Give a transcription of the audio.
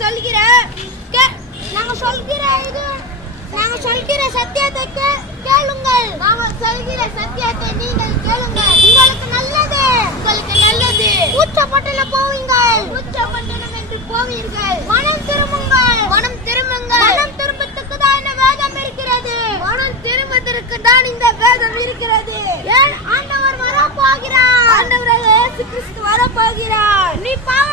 சொல்கிற சத்தியத்தை கேளுங்கள். நாங்கள் சொல்கிற சத்தியத்தை நீங்கள் கேளுங்கள். உங்களுக்கு நல்லது. உச்சப்பட்டணம் போவீங்கள். உச்சப்பட்டணம் என்று போவீர்கள். மனம் திரும்புங்கள். மனம் திரும்பத்துக்கு தான் இந்த வேதம் இருக்கிறது. மனம் திரும்பத்திற்கு தான் இந்த வேதம் இருக்கிறது. ஏன் ஆண்டவர் வரப்போகிறார். ஆண்டவராக இயேசு கிறிஸ்து வரப்போகிறார். நீ பாவ